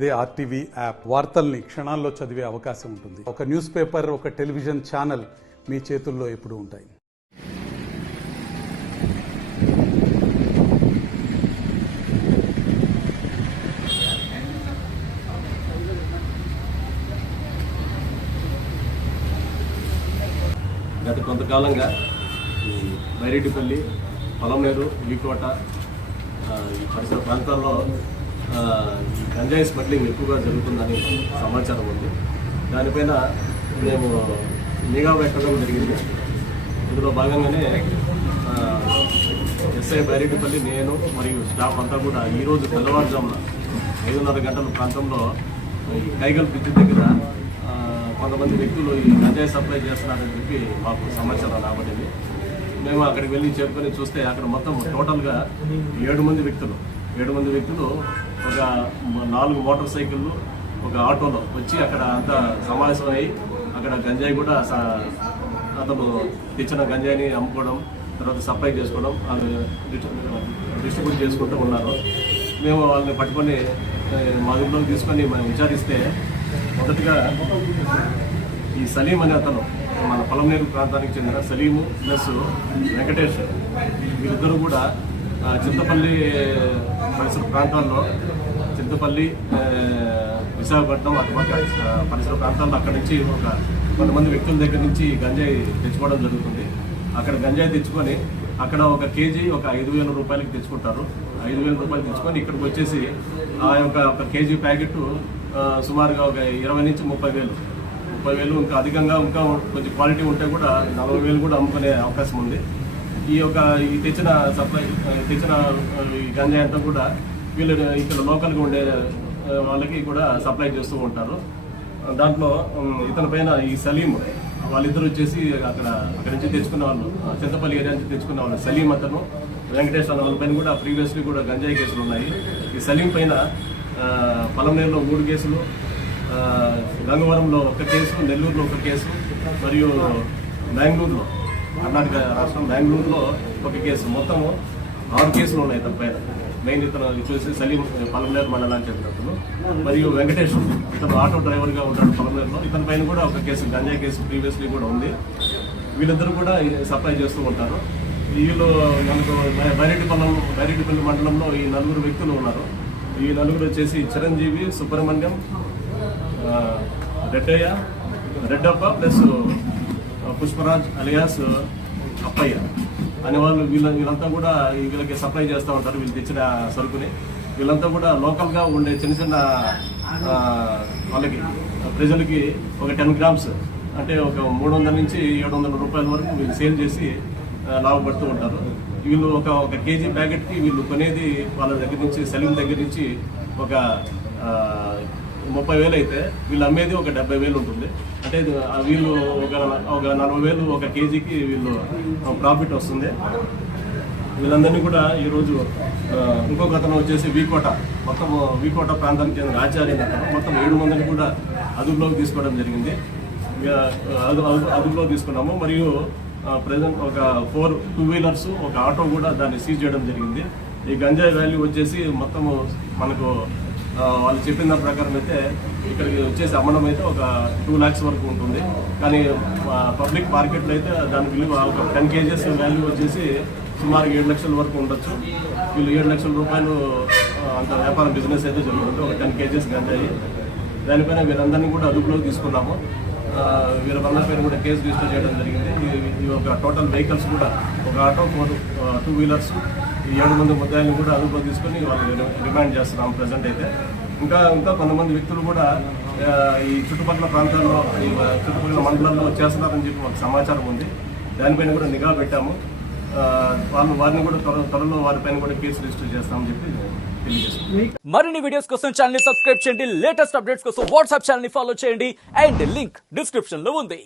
అదే RTV app వార్తల్ని క్షణాల్లో చదివే అవకాశం ఉంటుంది. ఒక న్యూస్ పేపర్, ఒక టెలివిజన్ ఛానల్ మీ చేతుల్లో ఎప్పుడూ ఉంటాయి. గత కొంతకాలంగా ఈ బైరెడ్డిపల్లి, పొలంనేరు, వీకోట ఈ పరిసర ప్రాంతాల్లో ఈ గంజాయి స్మగ్లింగ్ ఎక్కువగా జరుగుతుందని సమాచారం ఉంది. దానిపైన మేము నిఘా పెట్టడం జరిగింది. ఇందులో భాగంగానే ఎస్ఐ బైరెడ్డిపల్లి, నేను మరియు స్టాఫ్ అంతా కూడా ఈరోజు తెల్లవారుజామున 5:30 గంటల ప్రాంతంలో ఈ కైగల్ బ్రిడ్జ్ దగ్గర కొంతమంది వ్యక్తులు ఈ గంజాయి సప్లై చేస్తున్నారని చెప్పి మాకు సమాచారం రాబడింది. మేము అక్కడికి వెళ్ళి చేరుకొని చూస్తే అక్కడ మొత్తం టోటల్గా 7 మంది వ్యక్తులు ఒక 4 మోటార్ సైకిళ్ళు, ఒక ఆటోలో వచ్చి అక్కడ అంతా సమావేశం అయ్యి అక్కడ గంజాయి కూడా అతను తెచ్చిన గంజాయిని అమ్ముకోవడం, తర్వాత సప్లై చేసుకోవడం, డిస్ట్రిబ్యూట్ చేసుకుంటూ ఉన్నారు. మేము వాళ్ళని పట్టుకొని మా ఊళ్ళోకి తీసుకొని మేము విచారిస్తే మొదటిగా ఈ సలీం అనే అతను మన పొలంనేరు ప్రాంతానికి చెందిన సలీము ప్లస్ వెంకటేష్, వీరిద్దరూ కూడా చింతపల్లి పరిసర ప్రాంతాల్లో, చింతపల్లి, విశాఖపట్నం అటుపక్క పరిసర ప్రాంతాల్లో అక్కడి నుంచి కొంతమంది వ్యక్తుల దగ్గర నుంచి గంజాయి తెచ్చుకోవడం జరుగుతుంది. అక్కడ గంజాయి తెచ్చుకొని అక్కడ ఒక కేజీ ఒక 5,000 రూపాయలకి తెచ్చుకుంటారు. 5,000 రూపాయలు తెచ్చుకొని ఇక్కడికి వచ్చేసి ఆ యొక్క ఒక కేజీ ప్యాకెట్ సుమారుగా ఒక 20,000 నుంచి 30,000 ఇంకా అధికంగా ఇంకా కొంచెం క్వాలిటీ ఉంటే కూడా 40,000 కూడా అమ్ముకునే అవకాశం ఉంది. ఈ తెచ్చిన ఈ గంజాయి అంతా కూడా వీళ్ళు ఇక్కడ లోకల్గా ఉండే వాళ్ళకి కూడా సప్లై చేస్తూ ఉంటారు. దాంట్లో ఇతని పైన ఈ సలీం వాళ్ళిద్దరు వచ్చేసి అక్కడ నుంచి తెచ్చుకున్న వాళ్ళు, చింతపల్లి ఏరియా నుంచి తెచ్చుకున్న వాళ్ళు సలీం అతను, వెంకటేష్ అన్న వాళ్ళ పైన కూడా ప్రీవియస్లీ కూడా గంజాయి కేసులు ఉన్నాయి. ఈ సలీం పైన పొలంనేరులో 3 కేసులు, గంగవరంలో 1 కేసు, నెల్లూరులో 1 కేసు, మరియు బెంగళూరులో, కర్ణాటక రాష్ట్రం బెంగళూరులో 1 కేసు, మొత్తము 6 కేసులు ఉన్నాయి ఇతని పైన. మెయిన్ ఇతను చూసి సలీం పొలంనేరు మండలానికి చెందినతను, మరియు వెంకటేష్ ఇతను ఆటో డ్రైవర్గా ఉంటాడు పొలంనేరులో. ఇతని పైన కూడా 1 కేసు గంజాయి కేసు ప్రీవియస్లీ కూడా ఉంది. వీళ్ళిద్దరూ కూడా సప్లై చేస్తూ ఉంటారు. వీళ్ళు మనకు బైరెడ్డిపల్లి మండలంలో ఈ 4 వ్యక్తులు ఉన్నారు. ఈ 4 వచ్చేసి చిరంజీవి, సుబ్రహ్మణ్యం, రెడ్డప్ప ప్లస్ పుష్పరాజ్ అలియాస్ అప్పయ్య అనే వాళ్ళు. వీళ్ళంతా కూడా వీళ్ళకి సప్లై చేస్తూ ఉంటారు. వీళ్ళు తెచ్చిన సరుకుని వీళ్ళంతా కూడా లోకల్గా ఉండే చిన్న వాళ్ళకి ప్రజలకి ఒక 10 గ్రామ్స్ అంటే ఒక 300 నుంచి 700 రూపాయల వరకు వీళ్ళు సేల్ చేసి లాభపడుతూ ఉంటారు. వీళ్ళు ఒక కేజీ ప్యాకెట్కి వీళ్ళు కొనేది వాళ్ళ దగ్గర నుంచి, సలీం దగ్గర నుంచి ఒక 30,000 అయితే వీళ్ళు అమ్మేది ఒక 70,000 ఉంటుంది. అంటే వీళ్ళు ఒక 40,000 ఒక కేజీకి వీళ్ళు ప్రాఫిట్ వస్తుంది. వీళ్ళందరినీ కూడా ఈరోజు ఇంకొక అతను వచ్చేసి వీకోట ప్రాంతానికి చెందిన ఆచార్య అతను మొత్తం 7 మందిని కూడా అదుపులోకి తీసుకోవడం జరిగింది. అదుపులోకి తీసుకున్నాము. మరియు ప్రజెంట్ ఒక 4 2-వీలర్స్, ఒక ఆటో కూడా దాన్ని సీజ్ చేయడం జరిగింది. ఈ గంజాయి వాల్యూ వచ్చేసి మొత్తము మనకు వాళ్ళు చెప్పిన దాని ప్రకారం అయితే ఇక్కడికి వచ్చేసి అమ్మడం అయితే ఒక 2 lakhs వరకు ఉంటుంది. కానీ పబ్లిక్ మార్కెట్లో అయితే దాని విలువ ఒక 10 kgs వాల్యూ వచ్చేసి సుమారు 7 లక్షల వరకు ఉండొచ్చు. వీళ్ళు 7 లక్షల రూపాయలు అంత వ్యాపారం బిజినెస్ అయితే జరుగుతుంది, ఒక 10 kgs గంజాయి. దానిపైన వీరందరినీ కూడా అదుపులోకి తీసుకున్నాము. వీరందరి పైన కూడా కేసు రిజిస్టర్ చేయడం జరిగింది. ఈ ఒక టోటల్ వెహికల్స్ కూడా ఒక ఆటో, 4 2-వీలర్స్, ఈ 7 మంది ముద్దాయిలను కూడా అదుపులో తీసుకొని వాళ్ళు రిమాండ్ చేస్తున్నాం ప్రజెంట్ అయితే. ఇంకా కొంతమంది వ్యక్తులు కూడా ఈ చుట్టుపక్కల ప్రాంతాల్లో, ఈ చుట్టుపక్కల మండలాల్లో చేస్తున్నారని చెప్పి మాకు సమాచారం ఉంది. దానిపైన కూడా నిఘా పెట్టాము. వారిని కూడా త్వరలో వారిపైన కూడా కేసు రిజిస్టర్ చేస్తామని చెప్పి తెలియజేస్తాం. మరిన్ని వీడియోస్ కోసం ఛానల్ ని సబ్స్క్రైబ్ చేయండి. లేటెస్ట్ అప్డేట్స్ కోసం వాట్సాప్ ఛానల్ ని ఫాలో చేయండి. అండ్ లింక్ డిస్క్రిప్షన్ లో ఉంది.